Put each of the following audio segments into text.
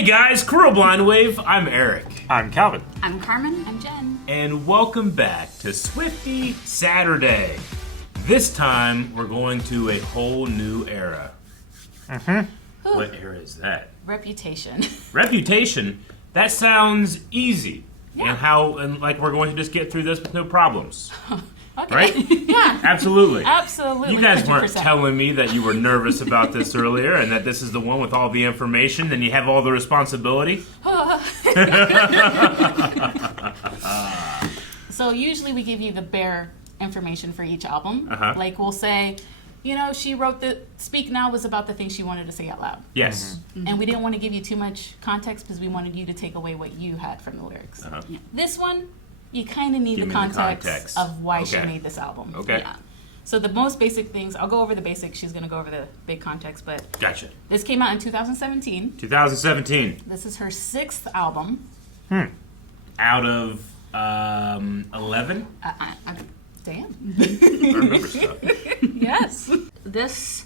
Hey guys, Career Blind Wave. I'm Eric. I'm Calvin. I'm Carmen. I'm Jen. And welcome back to Swiftie Saturday. This time, we're going to a whole new era. Mm-hmm. What era is that? Reputation. Reputation? That sounds easy. Yeah. And like we're going to just get through this with no problems. Okay. Right? Yeah. Absolutely. Absolutely. You guys weren't 100%. telling me that you were nervous about this earlier and that this is the one with all the information and you have all the responsibility. So usually we give you the bare information for each album. Uh-huh. Like we'll say, she wrote Speak Now was about the thing she wanted to say out loud. Yes. Mm-hmm. And we didn't want to give you too much context because we wanted you to take away what you had from the lyrics. Uh-huh. Yeah. This one, you kind of need Give the me the context, context. of why she Okay. made this album. Okay. Yeah. So the most basic things, I'll go over the basics, she's going to go over the big context, but Gotcha. this came out in 2017. 2017. This is her 6th album. Out of 11? Damn. I remember stuff. Yes. This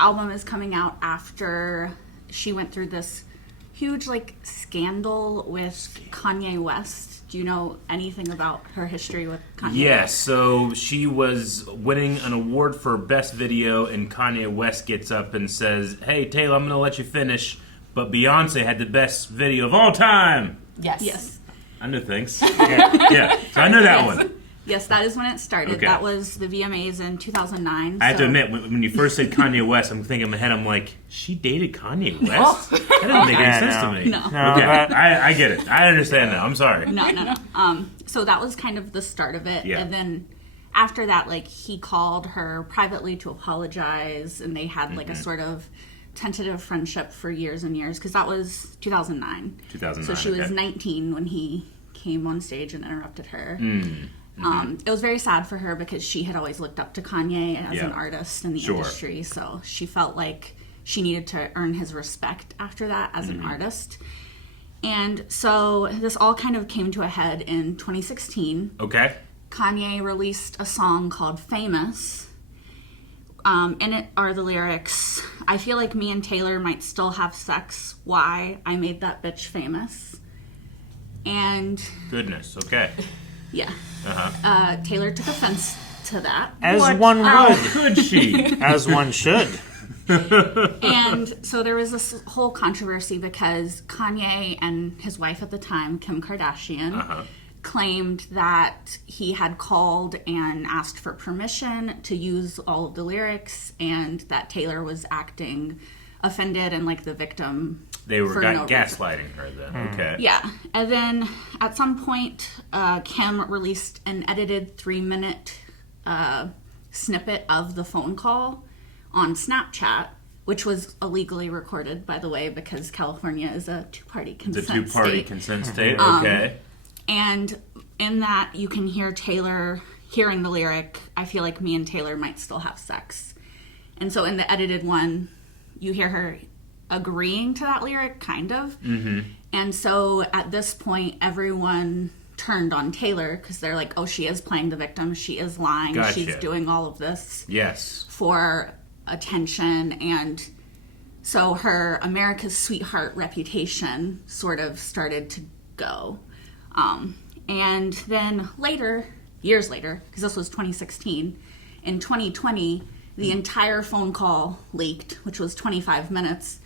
album is coming out after she went through this huge scandal with Kanye West. Do you know anything about her history with Kanye Yes, West? so she was winning an award for Best Video, and Kanye West gets up and says, "Hey, Taylor, I'm going to let you finish, but Beyonce had the best video of all time." Yes. Yes. I know things. Yeah, so I know that one. Yes, that is when it started. Okay. That was the VMAs in 2009. I have to admit, when you first said Kanye West, I'm thinking in my head, I'm like, she dated Kanye West? That doesn't make any sense to me. No. Okay, I get it. I understand now. I'm sorry. No. So that was kind of the start of it. Yeah. And then after that, he called her privately to apologize, and they had a sort of tentative friendship for years and years, because that was 2009. 2009, So she was okay. 19 when he came on stage and interrupted her. Mm-hmm. It was very sad for her because she had always looked up to Kanye as Yeah. an artist in the Sure. industry, so she felt like she needed to earn his respect after that as an artist. And so this all kind of came to a head in 2016. Okay. Kanye released a song called Famous. In it are the lyrics, "I feel like me and Taylor might still have sex. Why? I made that bitch famous." And Goodness, okay. yeah, Uh-huh. Taylor took offense to that. As What? one How would. could she? As one should. And so there was this whole controversy because Kanye and his wife at the time, Kim Kardashian, claimed that he had called and asked for permission to use all of the lyrics, and that Taylor was acting offended and like the victim. They were for no reason. gaslighting her then. Okay. Yeah. And then at some point, Kim released an edited 3-minute snippet of the phone call on Snapchat, which was illegally recorded, by the way, because California is a two-party consent The two-party state. consent state, okay. And in that, you can hear Taylor hearing the lyric, "I feel like me and Taylor might still have sex." And so in the edited one, you hear her agreeing to that lyric, kind of. Mm-hmm. And so at this point, everyone turned on Taylor because they're like, oh, she is playing the victim. She is lying. Gotcha. She's doing all of this Yes. for attention. And so her America's Sweetheart reputation sort of started to go. And then later, years later, because this was 2016, in 2020, the entire phone call leaked, which was 25 minutes,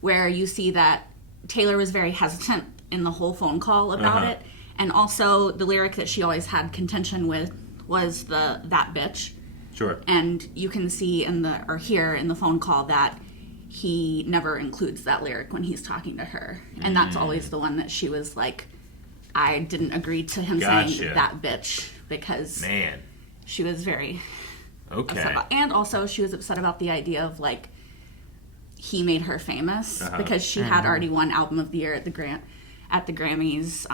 where you see that Taylor was very hesitant in the whole phone call about it. And also the lyric that she always had contention with was that bitch. Sure. And you can see hear in the phone call that he never includes that lyric when he's talking to her. And that's always the one that she was like, I didn't agree to him saying that bitch, because Man. she was very Okay. upset about, and also she was upset about the idea of he made her famous because she had already won Album of the Year at the Grammys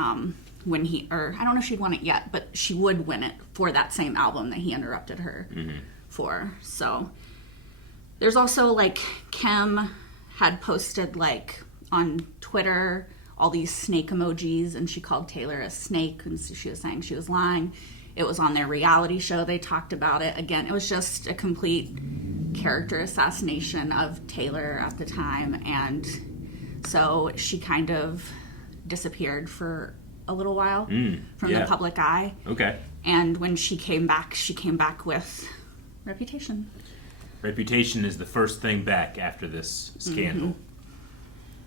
when I don't know if she'd won it yet, but she would win it for that same album that he interrupted her for. So there's also Kim had posted on Twitter all these snake emojis, and she called Taylor a snake, and so she was saying she was lying. It was on their reality show. They talked about it. Again, it was just a complete character assassination of Taylor at the time. And So she kind of disappeared for a little while from the public eye. Okay. And when she came back with Reputation. Reputation is the first thing back after this scandal.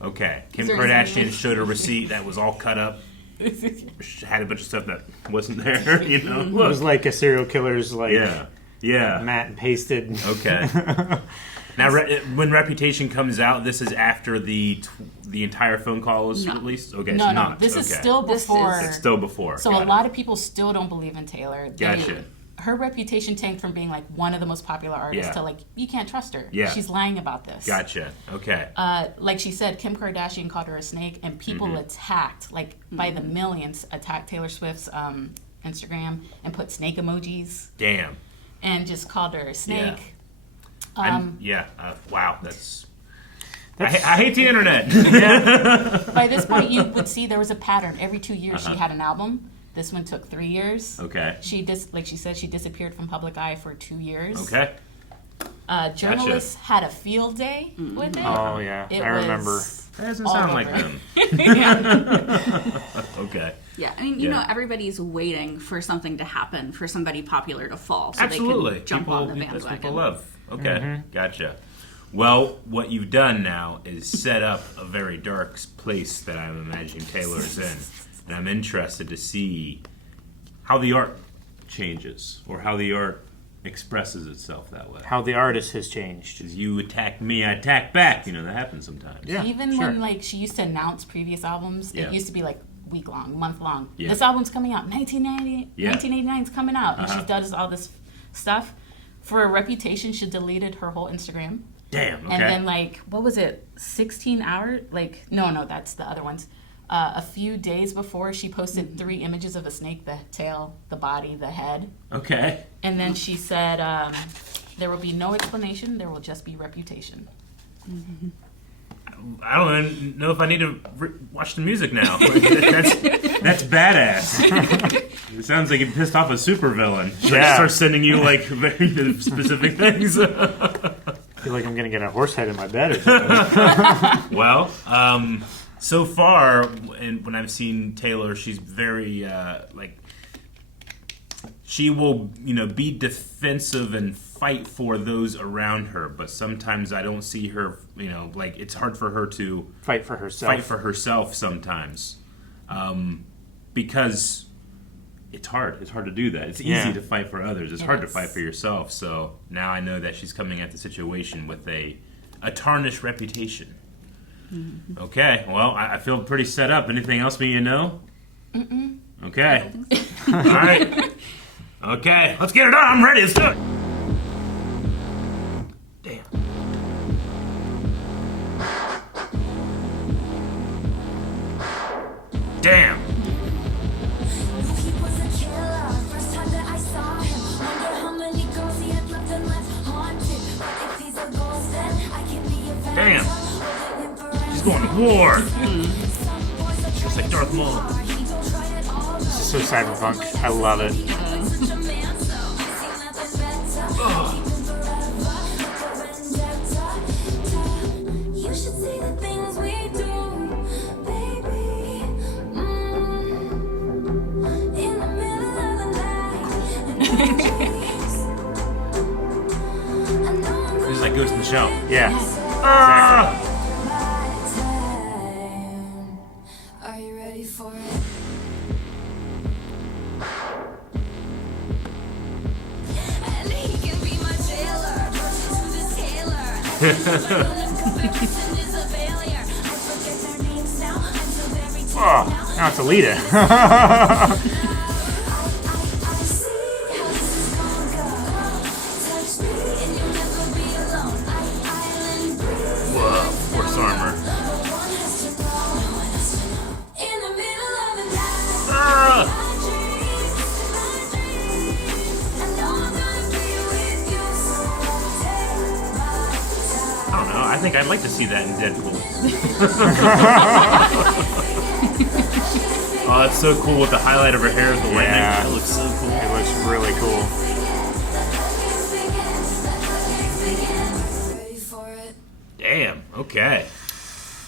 Okay. Kim there Kardashian showed a receipt that was all cut up. Had a bunch of stuff that wasn't there, you know? It was like a serial killer's, like, yeah. matte and pasted. Okay. Now, when Reputation comes out, this is after the entire phone call was released? Okay, No, it's no. not. This is Okay. still before. It's still before. So Got a it. lot of people still don't believe in Taylor. Gotcha. Her reputation tanked from being like one of the most popular artists to like, you can't trust her. Yeah. She's lying about this. Gotcha. Okay. Like she said, Kim Kardashian called her a snake, and people attacked, like by the millions, attacked Taylor Swift's Instagram and put snake emojis Damn. and just called her a snake. Wow. I hate the internet. By this point, you would see there was a pattern. Every 2 years, she had an album. This one took 3 years. Okay. Like she said, she disappeared from public eye for 2 years. Okay. Journalists had a field day with it. Oh, yeah. I remember. That doesn't all sound over. like them. Okay. Yeah, I mean, you know, everybody's waiting for something to happen, for somebody popular to fall, so Absolutely. they can jump on the That's what bandwagon. people love. Okay. Gotcha. Well, what you've done now is set up a very dark place that I'm imagining Taylor is in. And I'm interested to see how the art changes or how the art expresses itself that way. How the artist has changed. Because you attack me, I attack back. You know, that happens sometimes. Yeah, Even when like she used to announce previous albums, Yeah. it used to be like week long, month long. Yeah. This album's coming out. 1989 is coming out. And she does all this stuff. For a Reputation, she deleted her whole Instagram. Damn, okay. And then, like, what was it? 16 hours? Like, no, that's the other ones. A few days before, she posted 3 images of a snake: the tail, the body, the head. Okay. And then she said, "There will be no explanation. There will just be reputation." I don't even know if I need to watch the music now. Like, that's badass. It sounds like you pissed off a supervillain. Yeah. Start sending you like very specific things. I feel like I'm going to get a horse head in my bed or something. Well, so far, when I've seen Taylor, she's very she will be defensive and fight for those around her, but sometimes I don't see her. Like it's hard for her to Fight for herself. Sometimes, because it's hard. It's hard to do that. It's easy to fight for others. It's hard to fight for yourself. So now I know that she's coming at the situation with a tarnished reputation. Mm-hmm. Okay, well, I feel pretty set up. Anything else we need to know? Mm-mm. Okay. All right. Okay, let's get it done. I'm ready. Let's do it. Damn. Damn. He was a killer. First time that I saw him, wonder how many girls he had left and left haunted. But if he's a ghost, then I can be a Damn. phantom. She's going to war. Just like Darth Maul. This is so cyberpunk. I love it. You should see the things we do, baby. In the middle of the night. This is like Ghost in the Shell. Yeah. Ah! Are you ready for it? And he can be my jailer. Version to this tailor. Oh, now it's Alita. Whoa, force armor. Ah! I don't know. I think I'd like to see that in Deadpool. Oh, that's so cool with the highlight of her hair with the lightning. Yeah. That looks so cool. It looks really cool. Damn. Okay.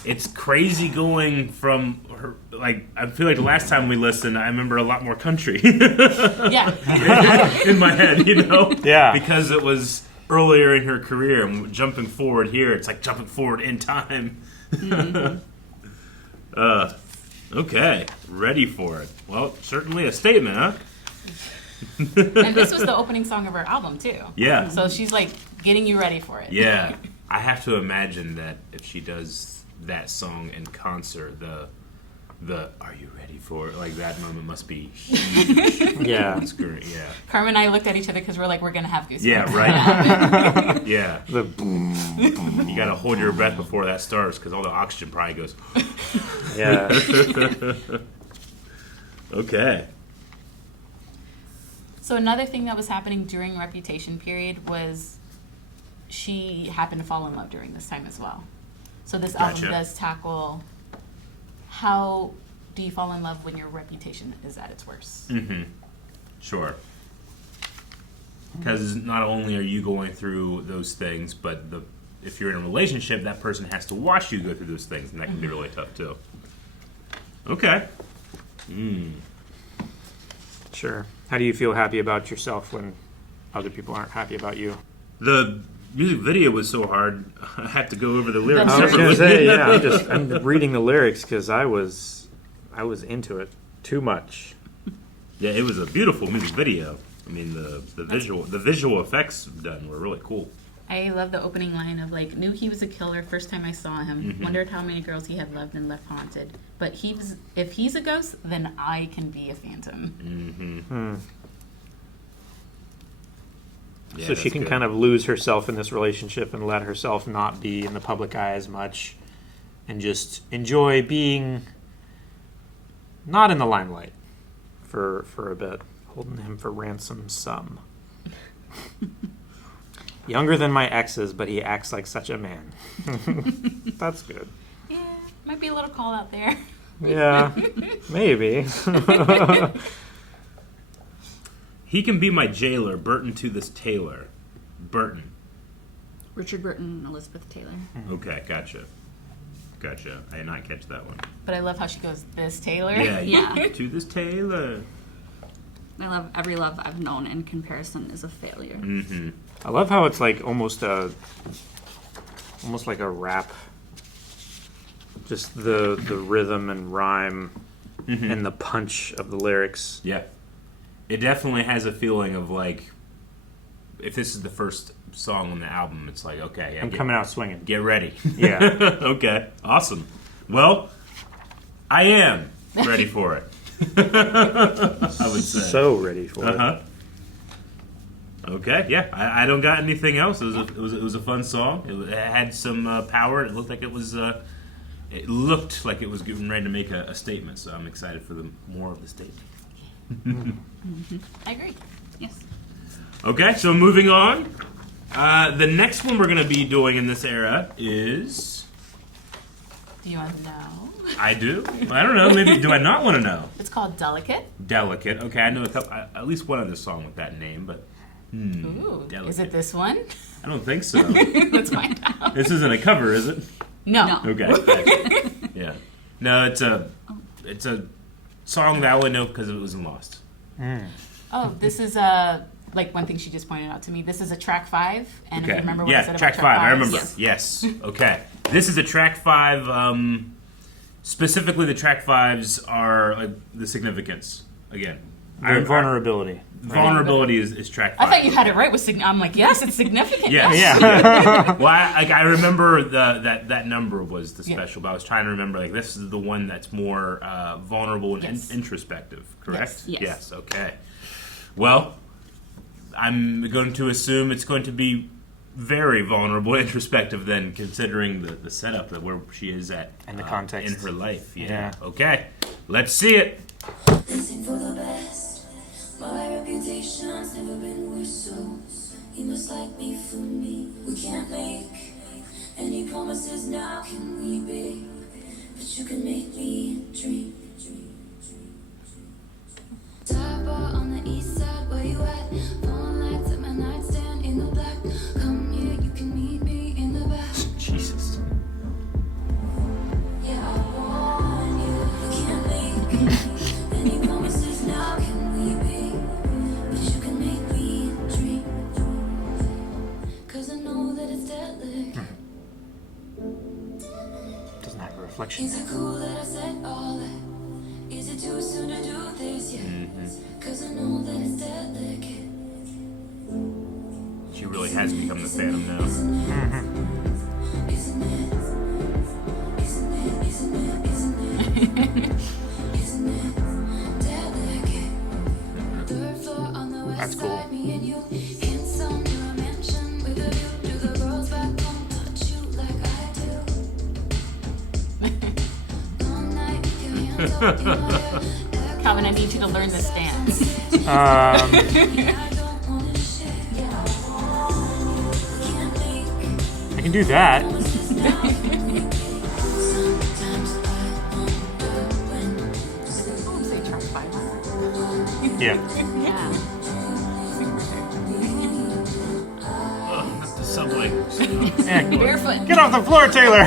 it's crazy going from her. Like, I feel like the last time we listened, I remember a lot more country Yeah. in my head, you know? Yeah. Because it was earlier in her career, and jumping forward here, it's like jumping forward in time. Okay, ready for it. Well, certainly a statement, huh? And this was the opening song of her album, too. Yeah. So she's like getting you ready for it. Yeah. I have to imagine that if she does that song in concert, the "Are you ready for it?" like that moment must be huge. Yeah. It's great. Yeah. Carmen and I looked at each other because we're like, we're going to have goosebumps. Yeah. Right. Yeah. The boom. You gotta hold your breath before that starts because all the oxygen probably goes. Yeah. Okay. So another thing that was happening during Reputation period was she happened to fall in love during this time as well. So this Gotcha. album does tackle how do you fall in love when your reputation is at its worst. Mm-hmm. Sure. Because not only are you going through those things, but if you're in a relationship, that person has to watch you go through those things, and that can be really tough too. Okay. Sure. How do you feel happy about yourself when other people aren't happy about you? The music video was so hard, I had to go over the lyrics. I was gonna separately. say, yeah. I'm reading the lyrics because I was into it too much. Yeah, it was a beautiful music video. I mean, the visual effects done were really cool. I love the opening line of like, knew he was a killer first time I saw him. Mm-hmm. Wondered how many girls he had loved and left haunted. But if he's a ghost, then I can be a phantom. Mm-hmm. Yeah, So she can kind of lose herself in this relationship and let herself not be in the public eye as much and just enjoy being not in the limelight for a bit, holding him for ransom some. Younger than my exes, but he acts like such a man. That's good. Yeah, might be a little call out there. Yeah, maybe. He can be my jailer, Burton to this tailor. Burton. Richard Burton and Elizabeth Taylor. Okay, gotcha. I did not catch that one. But I love how she goes, this Taylor. Yeah. To this tailor. I love every love I've known in comparison is a failure. Mm-hmm. I love how it's like almost like a rap. Just the rhythm and rhyme and the punch of the lyrics. Yeah. It definitely has a feeling of like, if this is the first song on the album, it's like, okay, yeah, I'm coming out swinging. Get ready. Yeah. Okay, awesome. Well, I am ready for it. I would say. So ready for it. Uh-huh. Okay, yeah. I don't got anything else. It was a fun song. It had some power. It looked like it was getting ready to make a statement. So I'm excited for more of the statement. I agree. Yes. Okay, so moving on. The next one we're going to be doing in this era is... Do you want to know? I do? I don't know. Maybe do I not want to know? It's called Delicate. Delicate. Okay, I know at least one other song with that name, but... Ooh, Delicate. is it this one? I don't think so. Let's find out. This isn't a cover, is it? No. Okay. Thanks. Yeah. No, it's a song that I only know because it was in Lost. Oh, this is like one thing she just pointed out to me. This is a track 5, and if you remember what I said track about five. I fives, remember. Yes. Okay. This is a track 5. Specifically, the track 5s are like the significance again. Vulnerability. Vulnerability is track 5. I thought you had it right with I'm like, yes, it's significant. Yes. Yeah. Well, I remember that number was the special, but I was trying to remember like this is the one that's more vulnerable and Yes. introspective. Correct? Yes. Okay. Well, I'm going to assume it's going to be very vulnerable, introspective. Then, considering the setup that where she is at And the context. in her life. Yeah. Yeah. Okay. Let's see it. Listen for the best. My reputation's never been worse, so you must like me for me. We can't make any promises now, can we, babe? But you can make me dream. Dive bar on the east side, where you at? Phone lights at my nightstand in the black. Come here, you can meet me in the back. Jesus. Any promises now can we be? But you can make me dream. 'Cause I know that it's deadly. Doesn't have a reflection. Is it cool that I said all that? Is it too soon to do this yet? 'Cause I know that it's delicate. She really has become the Phantom now. Isn't it? Isn't it? Isn't it? Isn't it? Isn't it delicate? Third floor on the west That's cool. side, me and you. Kids on your mansion with a view. Do the girls back home touch you like I do? All night with your hands up in my hair. Calvin, I need you to learn this dance. I don't wanna share. Can't make I can do that. Sometimes I wonder when Say try 500. Yeah. Yeah. That's the subway. Yeah. Barefoot. Get off the floor, Taylor.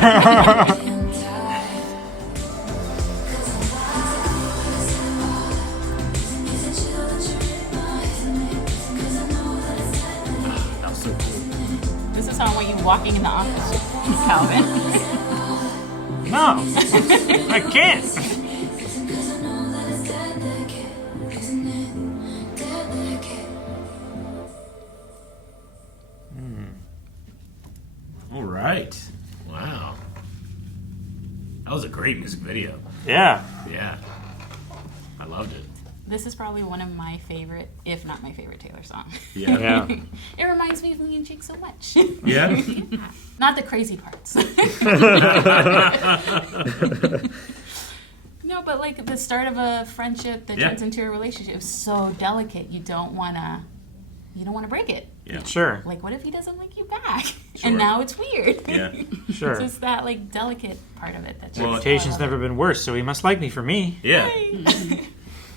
That was so cool. This is how I want you walking in the office, Calvin. No, I can't. All right. Wow. That was a great music video. Yeah. Yeah. I loved it. This is probably one of my favorite, if not my favorite Taylor song. Yeah. Yeah. It reminds me of Lee and Jake so much. Yeah? Not the crazy parts. No, but like the start of a friendship that Yeah. turns into a relationship is so delicate. You don't wanna break it. Yeah. Sure. Like, what if he doesn't like you back? Sure. And now it's weird. Yeah. Sure. So it's that like delicate part of it that's Well, Reputation's never been worse, so he must like me for me. Yeah.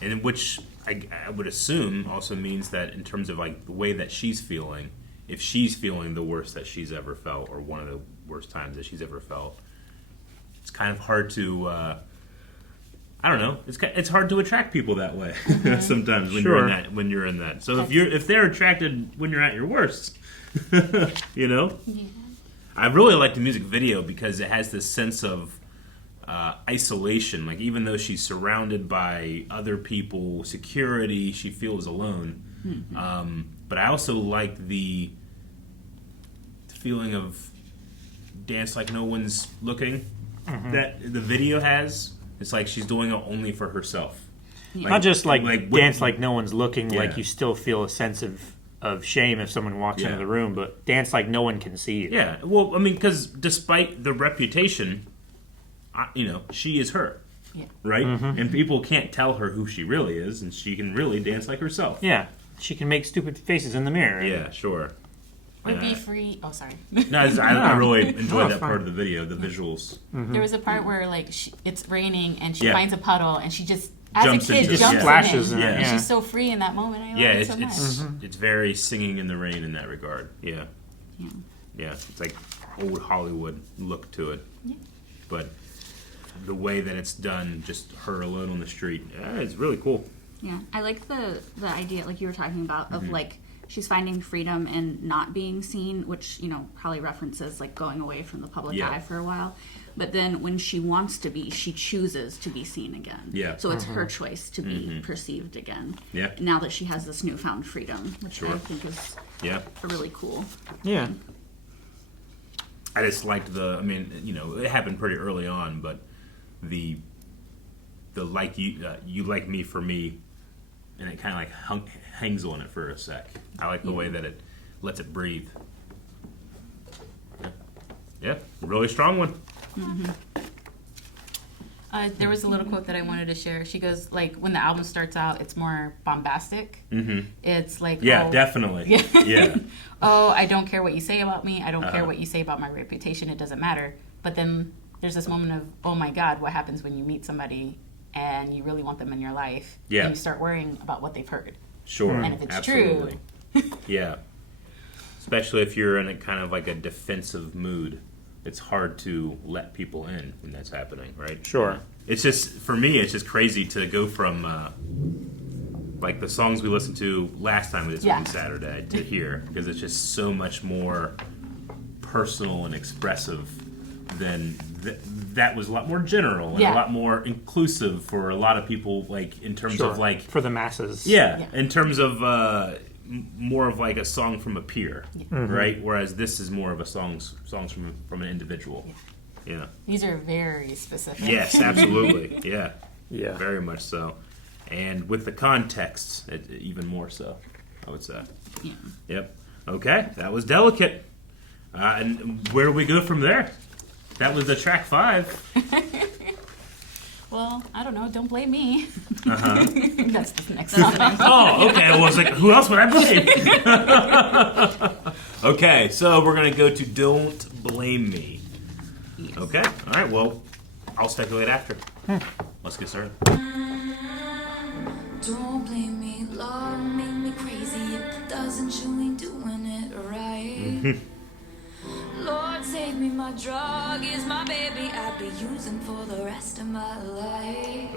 And which I would assume also means that in terms of like the way that she's feeling, if she's feeling the worst that she's ever felt or one of the worst times that she's ever felt, it's kind of hard to I don't know. It's hard to attract people that way sometimes when Sure. you're in that. So if they're attracted when you're at your worst, you know. Yeah. I really like the music video because it has this sense of isolation. Like even though she's surrounded by other people, security, she feels alone. But I also like the feeling of dance like no one's looking that the video has. It's like she's doing it only for herself. Not just like when- dance like no one's looking, Yeah. like you still feel a sense of shame if someone walks Yeah. into the room, but dance like no one can see you. Yeah, well, I mean, because despite the reputation, she is her, Yeah. right? And people can't tell her who she really is, and she can really dance like herself. Yeah. She can make stupid faces in the mirror. Yeah, sure. Or Yeah. be free. Oh, sorry. No, I really enjoyed No, it's that fine. part of the video, the visuals. There was a part where like it's raining and she Yeah. finds a puddle and she just as Jumps a kid into it. jumps Just splashes in in it. it, And yeah. she's so free in that moment. I love Yeah, it so much. it's very singing in the rain in that regard. Yeah, Yeah. yeah, it's like old Hollywood look to it. Yeah. But the way that it's done, just her alone on the street, it's really cool. Yeah, I like the idea, like you were talking about, Mm-hmm. of like she's finding freedom in not being seen, which probably references like going away from the public Yeah. eye for a while. But then when she wants to be, she chooses to be seen again. Yeah. So it's her choice to be perceived again. Yeah. Now that she has this newfound freedom, which Sure. I think is Yeah. a really cool. Yeah. I just liked it happened pretty early on, but the like you like me for me, and it kind of like hangs on it for a sec. I like the way that it lets it breathe. Yeah, really strong one. There was a little quote that I wanted to share. She goes, like, when the album starts out, it's more bombastic. Mm-hmm. It's like, Yeah, oh, definitely. Yeah. Yeah. oh, I don't care what you say about me. I don't care Uh-huh. what you say about my reputation. It doesn't matter. But then there's this moment of, oh my God, what happens when you meet somebody and you really want them in your life? Yeah. And you start worrying about what they've heard. Sure. And if it's Absolutely. Yeah. Especially if you're in a kind of like a defensive mood. It's hard to let people in when that's happening, right? Sure. it's just, for me, it's just crazy to go from like the songs we listened to last time we did Swiftie Saturday to here, because it's just so much more personal and expressive than that was a lot more general and a lot more inclusive for a lot of people, like in terms of like for the masses. in terms of more of like a song from a peer, right? Whereas this is more of a songs from an individual. Yeah. These are very specific. Yes, absolutely. Yeah. Yeah. Very much so. And with the context, even more so, I would say. Yeah. Yep. Okay, that was Delicate. And where do we go from there? That was the track 5. Well, I don't know. Don't blame me. Uh-huh. That's the next song. Oh, okay. Well, I was like, who else would I blame? Okay, so we're going to go to Don't Blame Me. Yes. Okay. All right. Well, I'll speculate after. Let's get started. Don't blame me, love make me crazy. If it doesn't, you ain't doing it right. Lord, save me, my drug is my baby. I'll be using for the rest of my life.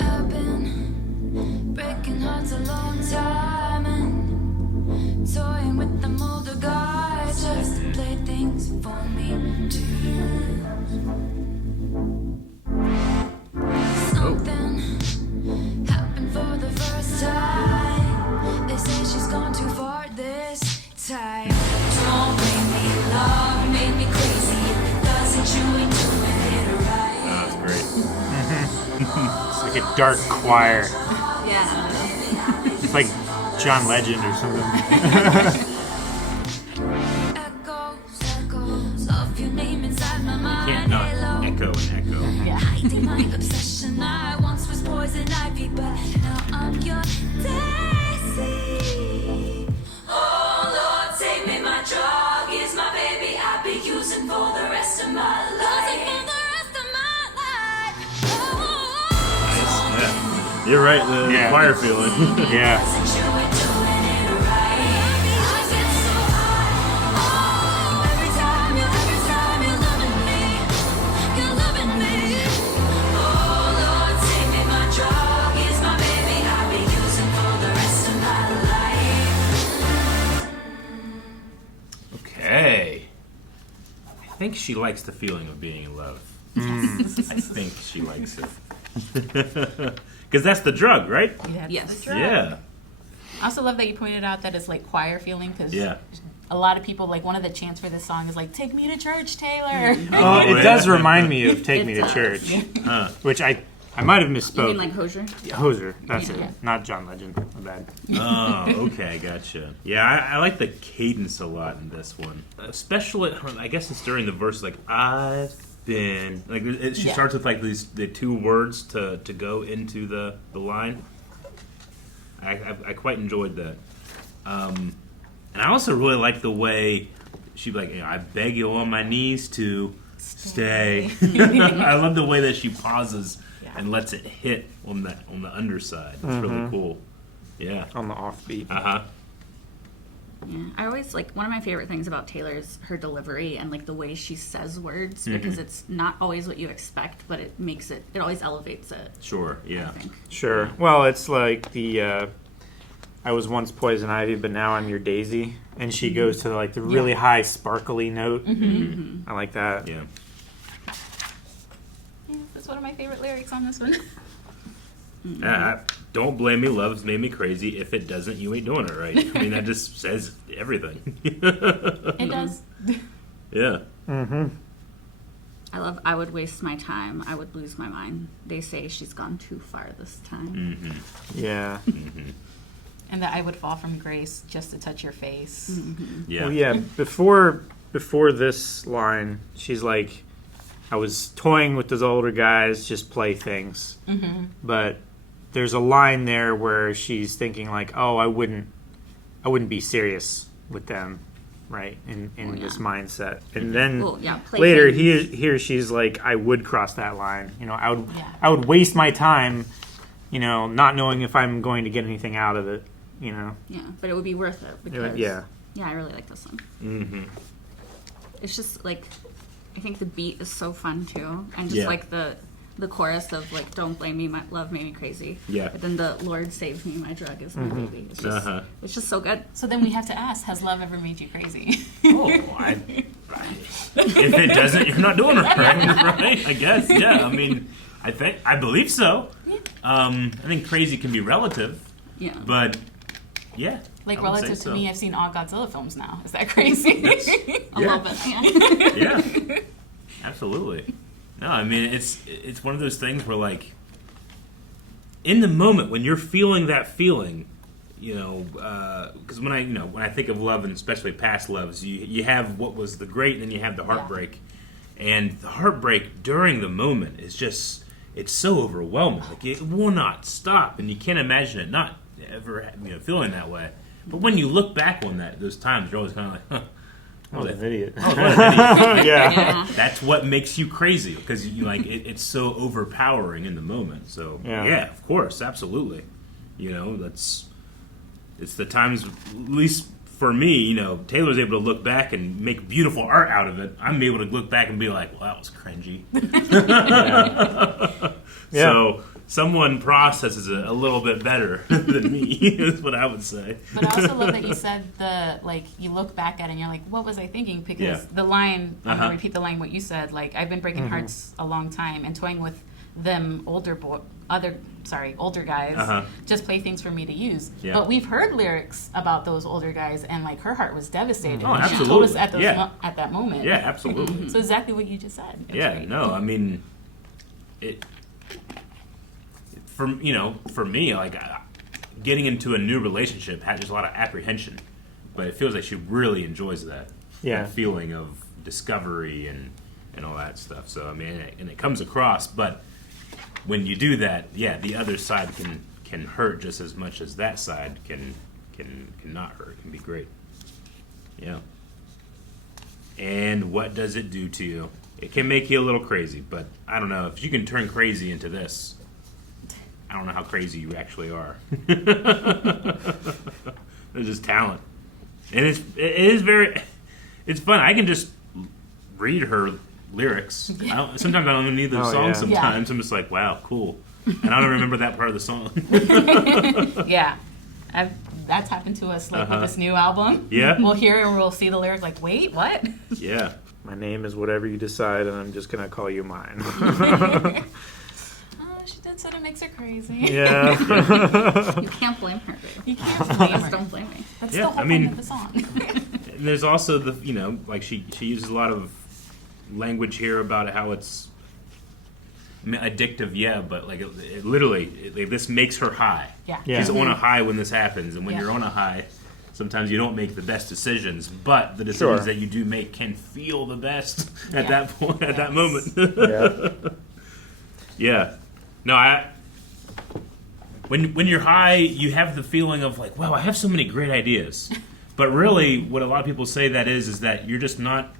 I've been breaking hearts a long time and toying with them older guys just to play things for me to use. Something happened for the first time. They say she's gone too far this time. Don't blame me, love made me crazy. If it doesn't, you ain't doing it right. That's great. It's like a dark choir. Yeah. It's like John Legend or something. Echoes, echoes of your name inside my mind. Can't not echo and echo. Hiding my obsession. I once was poison ivy, but now I'm your daisy. Oh Lord, save me, my drug is my baby. I'll be using for the rest of my life. Nice. Yeah. You're right. The choir feeling. Yeah. Okay. I think she likes the feeling of being in love. I think she likes it. Because that's the drug, right? Yes. Yeah. I also love that you pointed out that it's like choir feeling because Yeah. a lot of people, like one of the chants for this song is like, "Take me to church, Taylor." Oh, it does remind me of Take Me It to does. Church, Huh. which I might have You misspoke. mean like Hosier? Hoser, that's Yeah. it. Not John Legend. My bad. Oh, okay, gotcha. Yeah, I like the cadence a lot in this one, especially. I guess it's during the verse, like I've been like she starts with like the two words to go into the line. I quite enjoyed that, and I also really like the way she'd be like, I beg you on my knees to stay. I love the way that she pauses and lets it hit on the underside. It's really cool. Yeah. On the offbeat. Uh-huh. Yeah. I always like one of my favorite things about Taylor is her delivery and like the way she says words because it's not always what you expect, but it makes it always elevates it. Sure. I Yeah. think. Sure. Well, it's like the I was once poison ivy, but now I'm your daisy, and she goes to like the really high sparkly note. I like that. Yeah. Yeah, that's one of my favorite lyrics on this one. Don't blame me, love's made me crazy. If it doesn't, you ain't doing it right. I mean, that just says everything. It does. Yeah. I would waste my time. I would lose my mind. They say she's gone too far this time. Yeah. And that I would fall from grace just to touch your face. Yeah. Well, yeah. Before this line, she's like, I was toying with those older guys, just play things. But there's a line there where she's thinking like, oh, I wouldn't be serious with them, right? In this mindset. And then Play later things. here she's like, I would cross that line. You know, I would waste my time, you know, not knowing if I'm going to get anything out of it. You know. Yeah, but it would be worth it because Yeah. I really like this one. It's just like I think the beat is so fun too, and just like the chorus of like "Don't blame me, my love made me crazy." Yeah. But then the "Lord save me, my drug is my baby." It's just so good. So then we have to ask, has love ever made you crazy? If it doesn't, you're not doing it right? I guess. Yeah. I mean, I believe so. Yeah. I think crazy can be relative. Yeah. But yeah. Like I would relative say to so. me, I've seen all Godzilla films now. Is that crazy? A little bit. Yeah. Yeah. Absolutely. No, I mean it's one of those things where like in the moment when you're feeling that feeling, because when I think of love and especially past loves, you have what was the great and then you have the heartbreak, and the heartbreak during the moment is just it's so overwhelming. Like it will not stop, and you can't imagine it not ever feeling that way. But when you look back on those times, you're always kind of like, huh. What an idiot. Oh, what an idiot. Yeah. That's what makes you crazy because you like it's so overpowering in the moment. So yeah, of course, absolutely. It's the times, at least for me, Taylor's able to look back and make beautiful art out of it. I'm able to look back and be like, well, that was cringy. Yeah. So someone processes it a little bit better than me, is what I would say. But I also love that you said you look back at it and you're like, what was I thinking? Because the line, I'm going to repeat the line, what you said, like, I've been breaking hearts a long time and toying with them older guys, just play things for me to use. Yeah. But we've heard lyrics about those older guys and like her heart was devastated. Oh, and absolutely. she told us at that moment. Yeah, absolutely. So exactly what you just said. Great. No, I mean, for me, like getting into a new relationship had just a lot of apprehension, but it feels like she really enjoys that. Yeah. That feeling of discovery and all that stuff. So I mean, and it comes across, but when you do that, the other side can hurt just as much as that side can not hurt. It can be great. Yeah. And what does it do to you? It can make you a little crazy, but I don't know if you can turn crazy into this. I don't know how crazy you actually are. There's just talent, and it is it's fun. I can just read her lyrics. Sometimes I don't even need those songs. Sometimes I'm just like, wow, cool, and I don't remember that part of the song. Yeah, that's happened to us with this new album. Yeah, we'll hear it and we'll see the lyrics like, wait, what? Yeah. My name is whatever you decide, and I'm just gonna call you mine. She did said it makes her crazy. Yeah. You can't blame her, babe. You can't blame her. Just don't blame me. That's the whole point of the song. And there's also like she uses a lot of language here about how it's addictive, but like it literally this makes her high. Yeah. She's on a high when this happens, and when you're on a high, sometimes you don't make the best decisions, but the decisions that you do make can feel the best at that point, at that moment. Yeah. No, when you're high, you have the feeling of like, wow, I have so many great ideas. But really, what a lot of people say that is that you're just not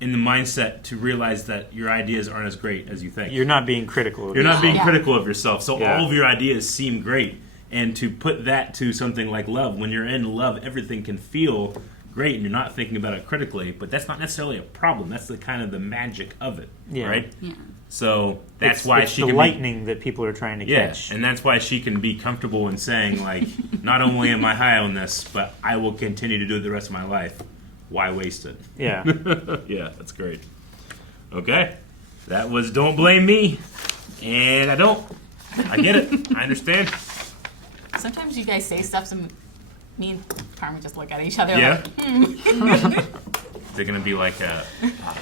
in the mindset to realize that your ideas aren't as great as you think. You're not being critical. You're not being critical of yourself. So all of your ideas seem great. And to put that to something like love, when you're in love, everything can feel great and you're not thinking about it critically, but that's not necessarily a problem. That's the kind of the magic of it, right? Yeah. So that's why it's she the can lightning that people are trying to catch. and that's why she can be comfortable in saying, like, not only am I high on this, but I will continue to do it the rest of my life. Why waste it? Yeah. Yeah, that's great. Okay. That was Don't Blame Me. And I don't. I get it. I understand. Sometimes you guys say stuff, and me and Carmen just look at each other Yeah. like, They're going to be like,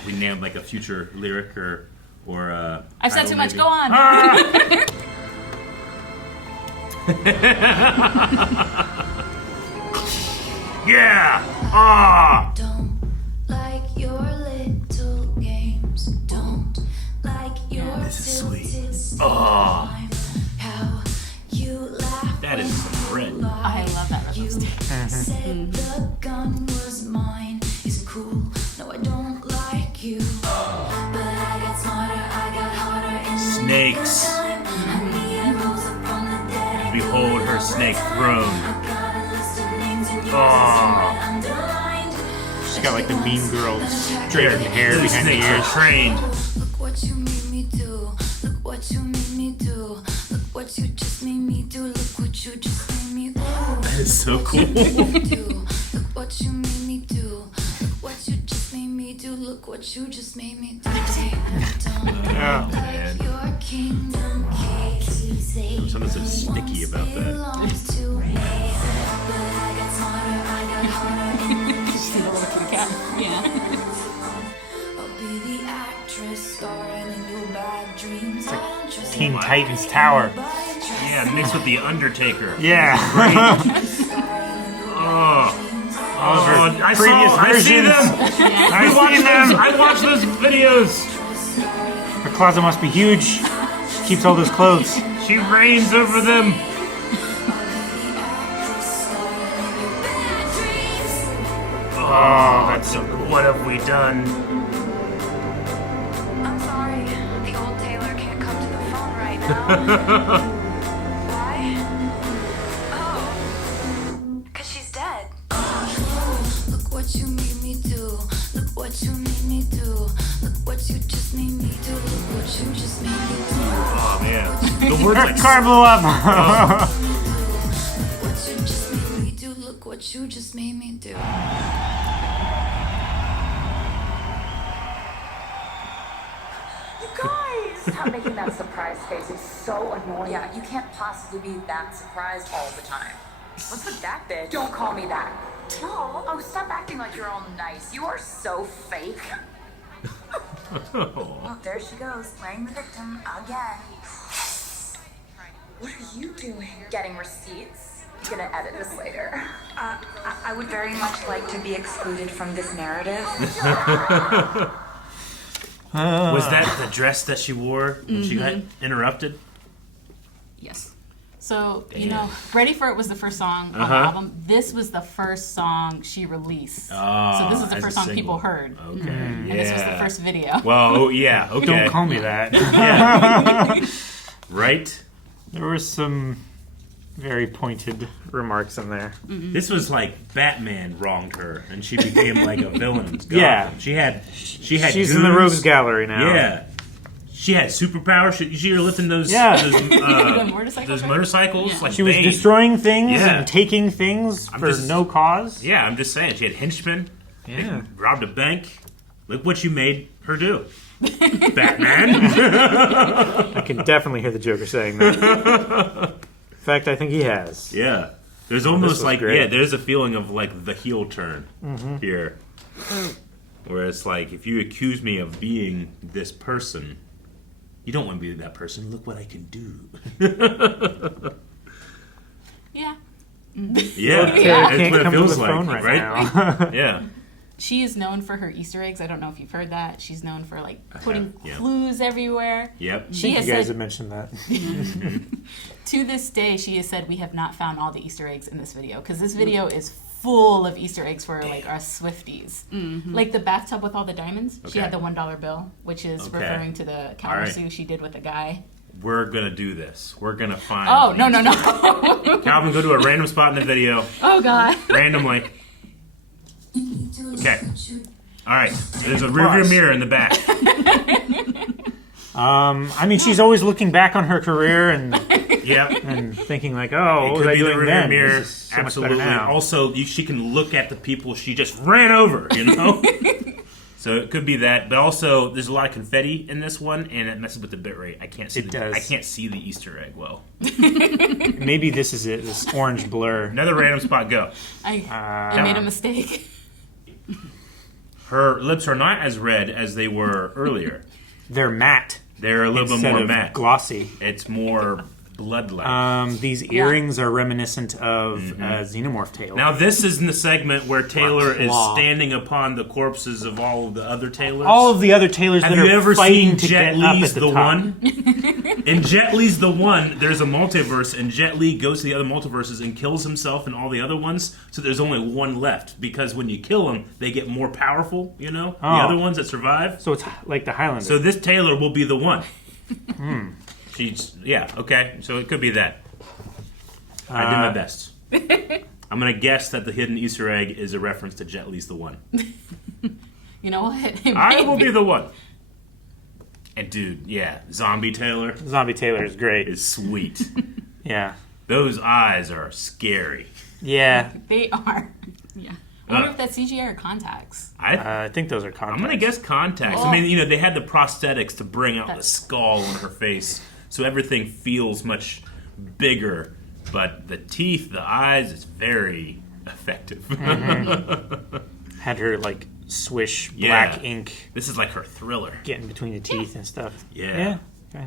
we named like a future lyric or I've said too much, maybe. go on. Yeah! Ah! Don't like your little games. Don't like your This is sweet. tilted style. Oh. How you laugh That is some bread. I love that you rhythm. said the gun was mine. Isn't cool. No, I don't like you. But I got smarter, I got harder in Snakes. the time. Honey, I rose up from the dead. Behold her snake throne. I got a list of names and you Oh. underlined. She's got like the Mean Girls Hair, hair the behind the snakes are ears. trained. Look what you made me do. Look what you made me do. Look what you just made me do. Look what you just made me do. That is so cool. Look what you made me do. Look what you just made me do. Look what you just made me do. Oh, man. Your kingdom keys. Something's so sticky about that. belongs to me. But I got smarter, I got harder. See the look in the camera. Yeah. I'll be the actress starring in your bad dreams. I don't trust Teen nobody. Titans Tower. Yeah, mixed with the Undertaker. Yeah. Oh, I previous see versions. them. I see them. I watched those videos. Her closet must be huge. She keeps all those clothes. She reigns over them. Oh, that's what have we done? I'm sorry, the old Taylor can't come to the phone right now. Why? Oh, 'cause she's dead. Look what you made me do. Look what you made me do. Look what you just made me do. Look what you just made me do. Oh man, the words like Car blew up. Look what you just made me do. Look what you just made me do. You guys! Stop making that surprise face. It's so annoying. Yeah, you can't possibly be that surprised all the time. What's with that bitch? Don't call me that. No. Oh, stop acting like you're all nice. You are so fake. Oh, there she goes, playing the victim again. What are you doing? Getting receipts. You're gonna edit this later. I would very much like to be excluded from this narrative. Was that the dress that she wore when she got interrupted? Yes. So, you know, Ready for It was the first song on the album. This was the first song she released. So this is the as first a song single. people heard. Okay, And this was the first video. Well, yeah, okay. Don't call me that. Yeah. Right? There were some very pointed remarks in there. This was like Batman wronged her, and she became like a villain. in Gotham. Yeah. She had. She's in the goons. Rogues Gallery now. Yeah. She had superpowers. She were lifting those, Yeah. those motorcycles. Yeah. Like She was Bane. destroying things Yeah. and taking things for just- no cause. Yeah, I'm just saying. She had henchmen. Yeah. Robbed a bank. Look what you made her do. Batman. I can definitely hear the Joker saying that. In fact, I think he has. Yeah. There's almost was like, great. yeah, there's a feeling of like the heel turn here. Where it's like, if you accuse me of being this person, you don't want to be that person. Look what I can do. Yeah. Yeah. I That's can't what it come to feels the like, phone right right? now. Yeah. She is known for her Easter eggs. I don't know if you've heard that. She's known for like putting yeah. clues everywhere. Yep. She You has guys said have mentioned that. to this day, she has said we have not found all the Easter eggs in this video because this video is full of Easter eggs for like us Swifties. Like the bathtub with all the diamonds. She Okay. had the $1 bill, which is Okay. referring to the All right. countersue she did with the guy. We're going to do this. We're going to find. Oh no these. no no! Calvin, go to a random spot in the video. Oh god! Randomly. Okay. All right. There's a rearview mirror in the back. I mean, she's always looking back on her career and Yep. thinking like, oh, It what was could I be the doing rearview then? mirror. This is so much Absolutely. better now. Also, she can look at the people she just ran over, you know? So it could be that. But also, there's a lot of confetti in this one, and it messes with the bitrate. I can't see It the, does. I can't see the Easter egg well. Maybe this is it, this orange blur. Another random spot, go. I made a mistake. Her lips are not as red as they were earlier. They're matte They're a little bit instead more of matte. glossy. It's more blood-like. These earrings are reminiscent of Xenomorph tail. Now, this is in the segment where Taylor is Claw. standing upon the corpses of all of the other Taylors. all of the other tailors Have that you are ever fighting seen to Jet get up Li's at the, The top. One? In Jet Li's The One, there's a multiverse, and Jet Li goes to the other multiverses and kills himself and all the other ones, so there's only one left. Because when you kill them, they get more powerful, you know? The Oh. other ones that survive. So it's like the Highlander. So this Taylor will be the one. She's, yeah, okay. So it could be that. I did my best. I'm going to guess that the hidden Easter egg is a reference to Jet Li's The One. You know what? I will be the one. And dude, yeah, Zombie Taylor Zombie Taylor is great. is sweet. Yeah. Those eyes are scary. Yeah. They are. Yeah. I wonder if that's CGI or contacts. I think those are I'm contacts. gonna guess contacts. I mean, they had the prosthetics to bring out the skull on her face, so everything feels much bigger. But the teeth, the eyes, it's very effective. Had her, like, swish Yeah. black ink This is like her Thriller. getting between the teeth and stuff. Yeah. Yeah. Kinda.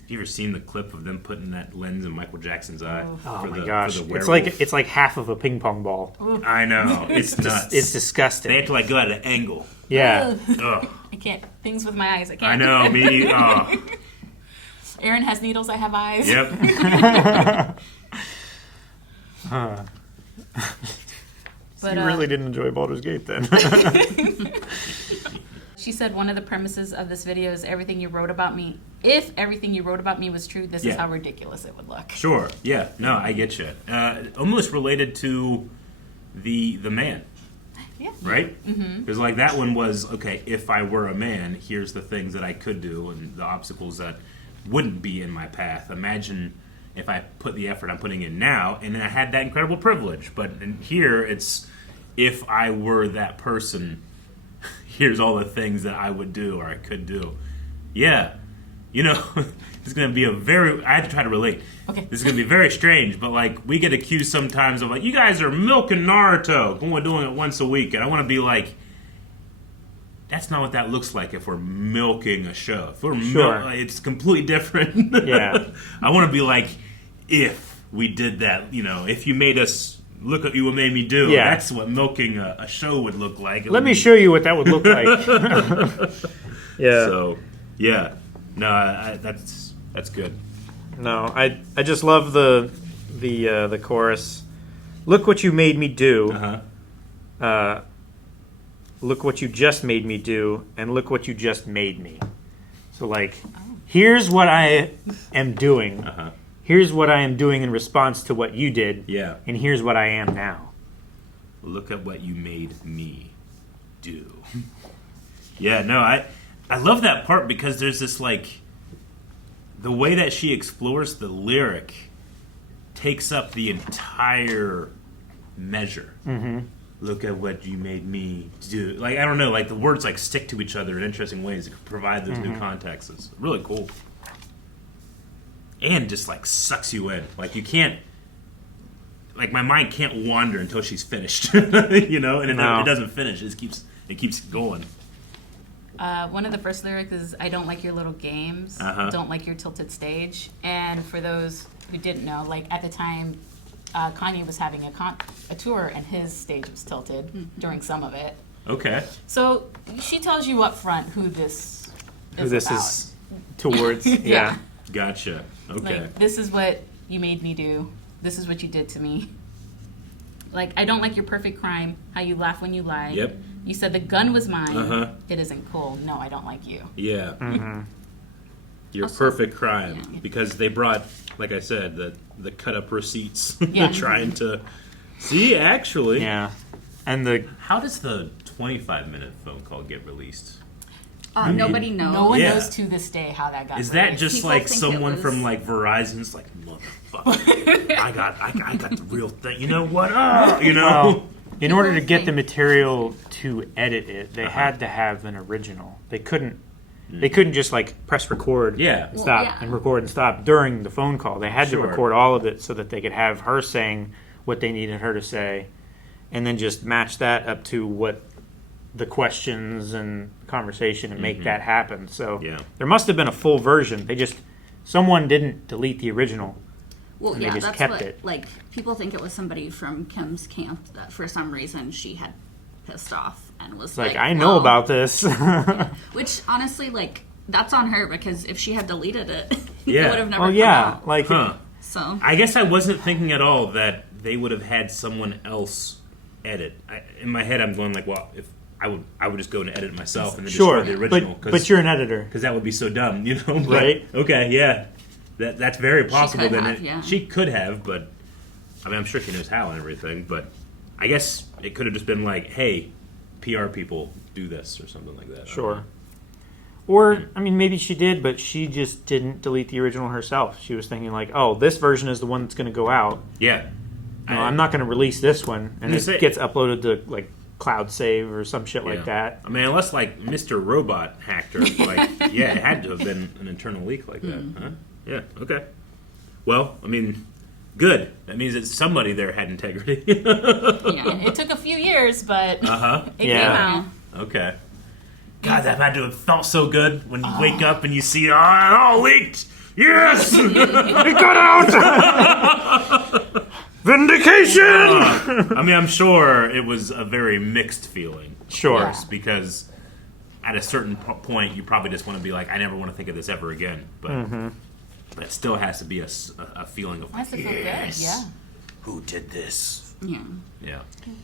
Have you ever seen the clip of them putting that lens in Michael Jackson's eye? Oh for my the, gosh. For the It's werewolf? like half of a ping pong ball. I know. It's nuts. It's disgusting. They have to like go at an angle. Yeah. Ugh. I can't. Things with my eyes. I can't. I know. Me. Oh. Aaron has needles. I have eyes. Yep. But, you really didn't enjoy Baldur's Gate then. She said one of the premises of this video is everything you wrote about me. If everything you wrote about me was true, this is Yeah. how ridiculous it would look. Sure. Yeah. No, I get you. Almost related to the man. Yeah. Right? Because like that one was okay. If I were a man, here's the things that I could do and the obstacles that wouldn't be in my path. Imagine if I put the effort I'm putting in now, and then I had that incredible privilege. But in here, it's if I were that person, here's all the things that I would do or I could do. Yeah, you know, it's going to be I have to try to relate. Okay. This is going to be very strange, but like we get accused sometimes of like, you guys are milking Naruto, doing it once a week. And I want to be like, that's not what that looks like if we're milking a show. If we're Sure. it's completely different. Yeah. I want to be like, if we did that, if you made us look at you what made me do, Yeah. that's what milking a show would look like. It Let would me be- show you what that would look like. Yeah. So, yeah. No, that's good. No, I just love the chorus. Look what you made me do. Uh-huh. Look what you just made me do, and look what you just made me. So like, here's what I am doing. Uh-huh. Here's what I am doing in response to what you did. Yeah. And here's what I am now. Look at what you made me do. Yeah, no, I love that part because there's this like the way that she explores the lyric takes up the entire measure. Mm-hmm. Look at what you made me do. Like I don't know, like the words like stick to each other in interesting ways that provide those new contexts. It's really cool. And just like sucks you in. Like you can't like my mind can't wander until she's finished. And it doesn't finish. It keeps going. One of the first lyrics is, I don't like your little games, don't like your tilted stage. And for those who didn't know, like at the time, Kanye was having a tour and his stage was tilted during some of it. Okay. So she tells you up front who this Who this about. is towards. Yeah. Gotcha. Okay. Like, this is what you made me do. This is what you did to me. Like, I don't like your perfect crime, how you laugh when you lie. Yep. You said the gun was mine. Uh-huh. It isn't cool. No, I don't like you. Yeah. Mm-hmm. Your Also- perfect crime. Because they brought, like I said, the cut up receipts. Yeah. Trying to see actually. Yeah. And the How does the 25-minute phone call get released? Nobody knows. No one Yeah. knows to this day how that got Is that released. just People like think it someone was- from like Verizon's like, motherfucker, I got the real thing. You know what? You know? well, in order to People get the think- material to edit it, they had to have an original. They couldn't just like press record Yeah. and stop Well, yeah. and record and stop during the phone call. They had Sure. to record all of it so that they could have her saying what they needed her to say and then just match that up to what the questions and conversation and make that happen. So Yeah. there must have been a full version. Someone didn't delete the original. Well, And they yeah, just that's kept what, it. like, people think it was somebody from Kim's camp that for some reason she had pissed off and was It's like, I know well, about this. Which, honestly, like, that's on her because if she had deleted it, Yeah. it would have never Oh come yeah, out. like Huh. So, I guess I wasn't thinking at all that they would have had someone else edit. In my head, I'm going like, well, if I would just go and edit it myself and then sure, destroy the original. but you're an editor. Because that would be so dumb, you know? But, Right. Okay, yeah. That's very possible. could Then have, yeah. she could have, but I mean, I'm sure she knows how and everything. But I guess it could have just been like, hey, PR people do this or something like that. Sure. Or, I mean, maybe she did, but she just didn't delete the original herself. She was thinking like, oh, this version is the one that's going to go out. Yeah. No, I'm not going to release this one. And it gets uploaded to, like, Cloud Save or some shit like that. I mean, unless, like, Mr. Robot hacked her, like, yeah, it had to have been an internal leak like that. Huh? Yeah, okay. Well, I mean, good. That means that somebody there had integrity. Yeah, it took a few years, but it came out. Okay. God, that had to have felt so good when you wake up and you see it all leaked. Yes! It got out! Vindication! I mean, I'm sure it was a very mixed feeling. Sure. Yeah. Because at a certain point, you probably just want to be like, I never want to think of this ever again. But, but it still has to be a feeling of, It has to feel good, yeah. Who did this? Yeah. Yeah.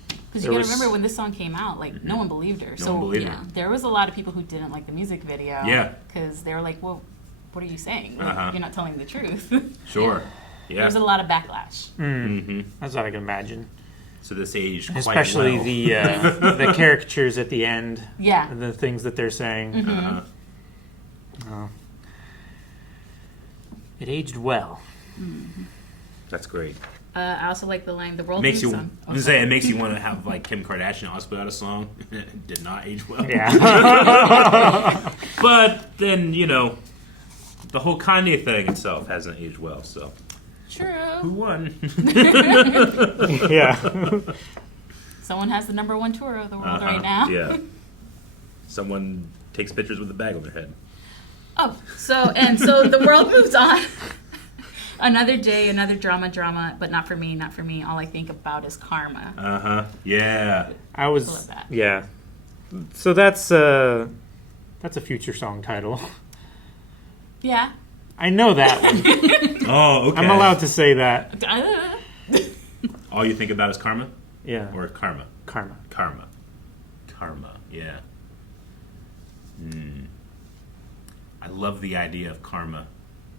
Because you gotta remember when this song came out, like, no one believed her. No one believed her. There was a lot of people who didn't like the music video. Yeah. Because they were like, well, what are you saying? Like, you're not telling the truth. Sure. Yeah. There was a lot of backlash. That's what I can imagine. So this aged quite Especially well. the caricatures at the end. Yeah. And the things that they're saying. Oh. It aged well. That's great. I also like the line, the world Makes moves you. on. I'm just saying, it makes you want to have like Kim Kardashian also put out a song. It did not age well. Yeah. But then the whole Kanye thing itself hasn't aged well. So who True. won? Yeah. Someone has the #1 tour of the world right now. Yeah. Someone takes pictures with a bag on their head. Oh, so the world moves on. Another day, another drama, but not for me, not for me. All I think about is karma. Yeah. I was. Love that. Yeah. So that's a future song title. Yeah. I know that one. Oh, okay. I'm allowed to say that. All you think about is karma, Yeah. or karma. Karma. Karma. Yeah. I love the idea of karma,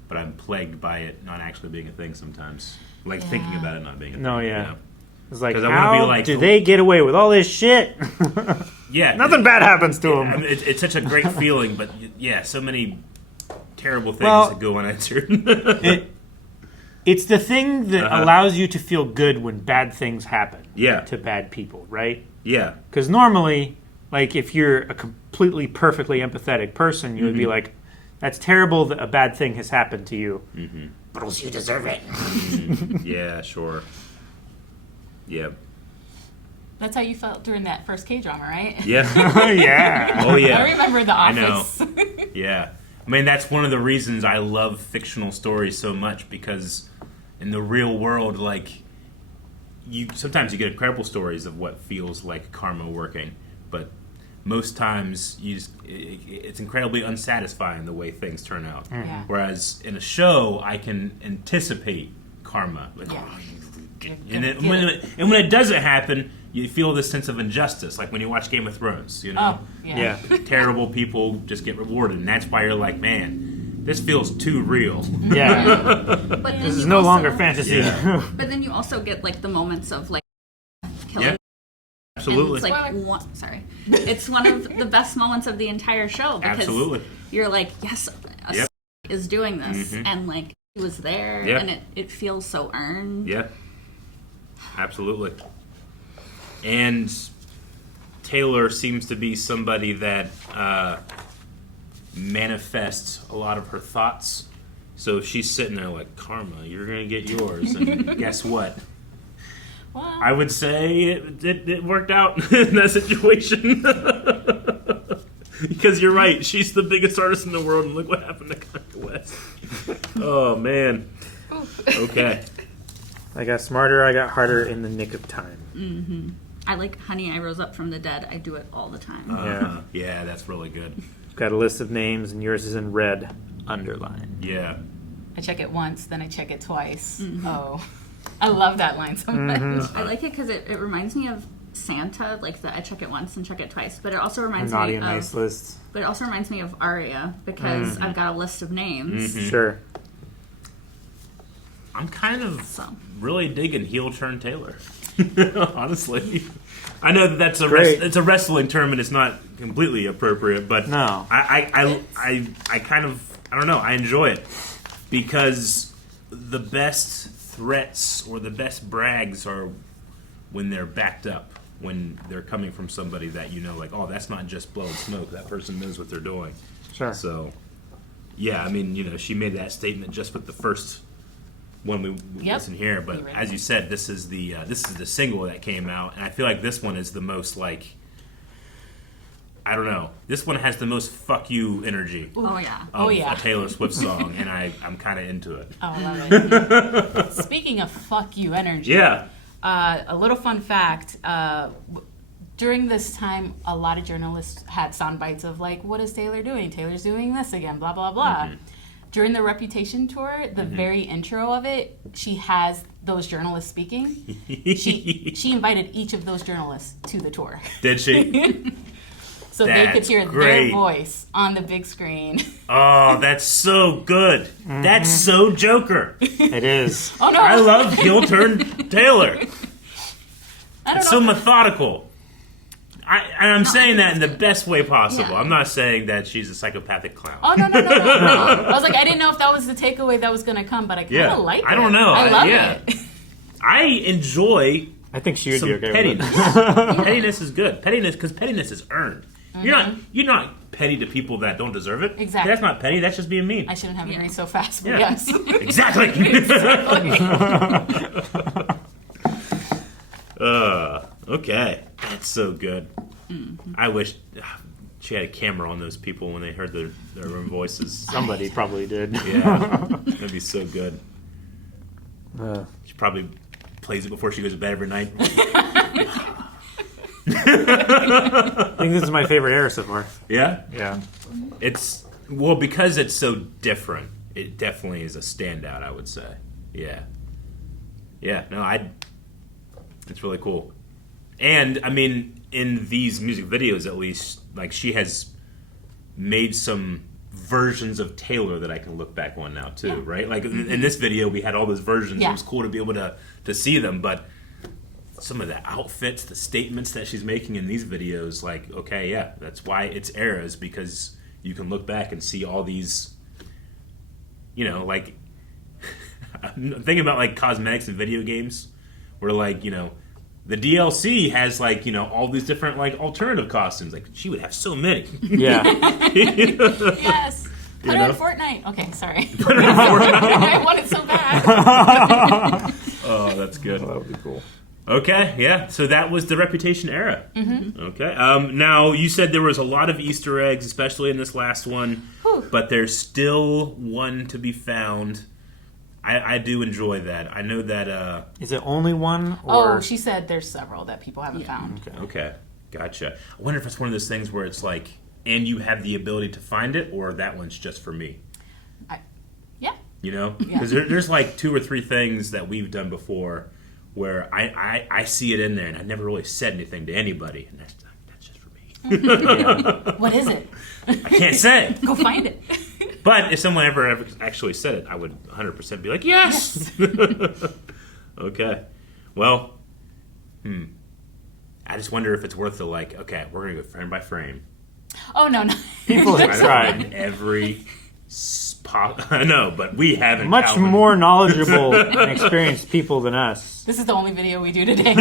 but I'm plagued by it not actually being a thing sometimes. Like thinking about it not being a thing. No, yeah. It's like, 'Cause I wanna how be like do the- they get away with all this shit? Yeah. Nothing bad happens to I them. mean, it's such a great feeling, but yeah, so many terrible things Well, that go unanswered. It's the thing that allows you to feel good when bad things happen Yeah. to bad people, right? Yeah. Because normally, like, if you're a completely perfectly empathetic person, you would be like, that's terrible that a bad thing has happened to you. But also you deserve it. Yeah, sure. Yeah. That's how you felt during that first K-drama, right? Yeah. Yeah. Oh, yeah. I remember The I know. Office. Yeah. I mean, that's one of the reasons I love fictional stories so much, because in the real world, like, sometimes you get incredible stories of what feels like karma working, but most times it's incredibly unsatisfying the way things turn out. Yeah. Whereas in a show, I can anticipate karma. Like, Yeah. when it doesn't happen, you feel this sense of injustice, like when you watch Game of Thrones. Oh, yeah. Yeah. Terrible people just get rewarded, and that's why you're like, man, this feels too real. Yeah. But then This is you no also- longer fantasy. Yeah. But then you also get like the moments of like killing. Yeah. Absolutely. And it's like it's one of the best moments of the entire show because Absolutely. you're like, yes, a Yep. is doing this, and like he was there, Yep. and it feels so earned. Yeah. Absolutely. And Taylor seems to be somebody that manifests a lot of her thoughts. So she's sitting there like, karma, you're going to get yours. And guess what? Well, I would say it worked out in that situation. Because you're right, she's the biggest artist in the world, and look what happened to Kanye West. Oh, man. Okay. I got smarter, I got harder in the nick of time. I like Honey, I Rose Up from the Dead. I do it all the time. Yeah, that's really good. Got a list of names, and yours is in red, underlined. Yeah. I check it once, then I check it twice. Oh, I love that line so much. I like it because it reminds me of Santa, like the I check it once and check it twice. But it also reminds Naughty me and of nice list. But it also reminds me of Aria because I've got a list of names. Sure. I'm kind of So really digging heel turn Taylor. Honestly. I know that that's it's a wrestling term and it's not completely appropriate, but No. I kind of, I don't know, I enjoy it because the best threats or the best brags are when they're backed up, when they're coming from somebody that you know, like, oh, that's not just blowing smoke. That person knows what they're doing. Sure. So, yeah, I mean, you know, she made that statement just with the first one we listen here, but as you said, this is the single that came out, and I feel like this one is the most like, I don't know, this one has the most "fuck you" energy. Oh yeah. Of a Taylor Swift song, and I'm kind of into it. Oh, I love it. Speaking of "fuck you" energy, Yeah. A little fun fact. During this time, a lot of journalists had sound bites of like, what is Taylor doing? Taylor's doing this again, blah, blah, blah. Mm-hmm. During the Reputation tour, the very intro of it, she has those journalists speaking. She invited each of those journalists to the tour. Did she? So they could hear their voice on the big screen. Oh, that's so good. That's so Joker. It is. Oh no! I love heel turn Taylor. It's so know. methodical. And I'm saying that in the best way possible. Yeah. I'm not saying that she's a psychopathic clown. Oh, no. I was like, I didn't know if that was the takeaway that was going to come, but I kind of like it. I don't know. I love it. I enjoy I think she would some be okay pettiness. with it. Pettiness is good. Because pettiness is earned. You're not petty to people that don't deserve it. Exactly. That's not petty. That's just being mean. I shouldn't have agreed so fast, but Yeah. yes. Exactly. Okay. That's so good. I wish she had a camera on those people when they heard their own voices. Somebody probably did. Yeah. That'd be so good. Uh, She probably plays it before she goes to bed every night. I think this is my favorite era so far. Yeah? Yeah. It's, well, because it's so different, it definitely is a standout, I would say. Yeah. Yeah, no, it's really cool. And, I mean, in these music videos, at least, like, she has made some versions of Taylor that I can look back on now, too, right? Like, in this video, we had all those versions. Yeah. It was cool to be able to see them, but some of the outfits, the statements that she's making in these videos, like, okay, yeah, that's why it's eras, because you can look back and see all these, you know, like, I'm thinking about, like, cosmetics in video games, where, like, you know, the DLC has, like, you know, all these different, like, alternative costumes. Like, she would have so many. Yeah. Yes. Put You her in know? Fortnite. Okay, sorry. Put her in Fortnite. I want it so bad. Oh, that's good. That would be cool. Okay, yeah. So that was the Reputation era. Mm-hmm. Okay. Now, you said there was a lot of Easter eggs, especially in this last one, but there's still one to be found. I do enjoy that. I know that... Is it only one? Or... Oh, she said there's several that people haven't found. Okay, gotcha. I wonder if it's one of those things where it's like, and you have the ability to find it, or that one's just for me. Yeah. You know? Yeah. Because there's like 2 or 3 things that we've done before where I see it in there, and I never really said anything to anybody, and that's just for me. What is it? I can't say. Go find it. But if someone ever actually said it, I would 100% be like, yes! Okay. Well, I just wonder if it's worth the, like, okay, we're going to go frame by frame. Oh, no. People have I tried. find every spot. I know, but we haven't. Much Calvin. more knowledgeable and experienced people than us. This is the only video we do today.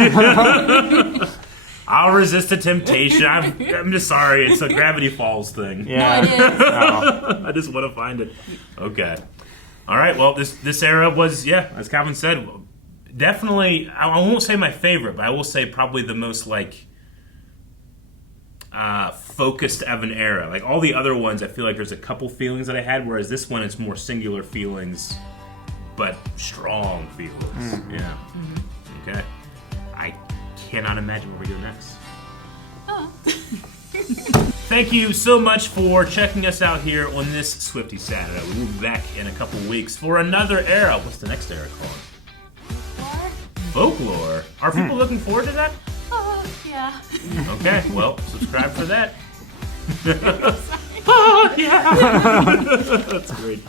I'll resist the temptation. I'm just sorry. It's a Gravity Falls thing. Yeah. No, it is. Oh. I just want to find it. Okay. All right. Well, this era was, yeah, as Calvin said, definitely. I won't say my favorite, but I will say probably the most like focused of an era. Like all the other ones, I feel like there's a couple feelings that I had, whereas this one it's more singular feelings, but strong feelings. Yeah. Okay. I cannot imagine where we go next. Oh. Thank you so much for checking us out here on this Swiftie Saturday. We'll be back in a couple weeks for another era. What's the next era called? Folklore. Are people looking forward to that? Oh, yeah. Okay, well, subscribe for that. Oh, yeah. That's great.